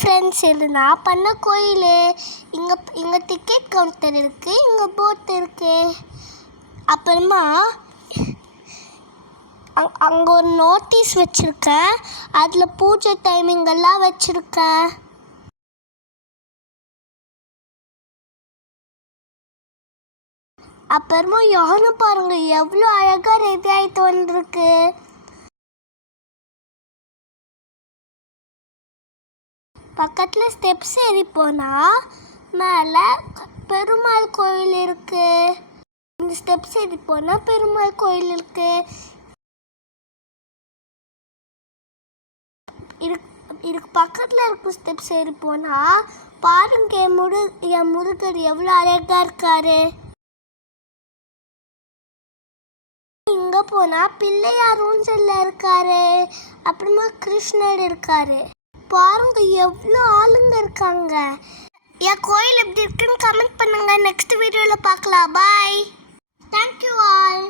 Friends, இது நான் பண்ண கோயில். இங்கே டிக்கெட் கவுண்டர் இருக்குது, இங்கே போட் இருக்குது. அப்புறமா அங்கே ஒரு நோட்டீஸ் வச்சுருக்கேன், அதில் பூஜை டைமிங்கெல்லாம் வச்சுருக்கேன். அப்புறமா யானை பாருங்க எவ்வளோ அழகாக ரெடி ஆகிட்டு வந்துருக்கு. பக்கத்தில் ஸ்டெப்ஸ் ஏறி போனால் மேலே பெருமாள் கோயில் இருக்குது. இந்த ஸ்டெப்ஸ் ஏறி போனால் பெருமாள் கோயில் இருக்குது. இதுக்கு பக்கத்தில் இருக்க ஸ்டெப்ஸ் ஏறி போனால் பாருங்க என் முருகர் எவ்வளோ அழகாக இருக்காரு. இங்கே போனால் பிள்ளையார் ஊஞ்சல்ல இருக்காரு. அப்புறமா கிருஷ்ணர் இருக்காரு. பாருங்க எவ்வளோ ஆளுங்க இருக்காங்க. என் கோயில் எப்படி இருக்குன்னு கமெண்ட் பண்ணுங்க. நெக்ஸ்ட் வீடியோவில் பார்க்கலாம். பாய். Thank you all.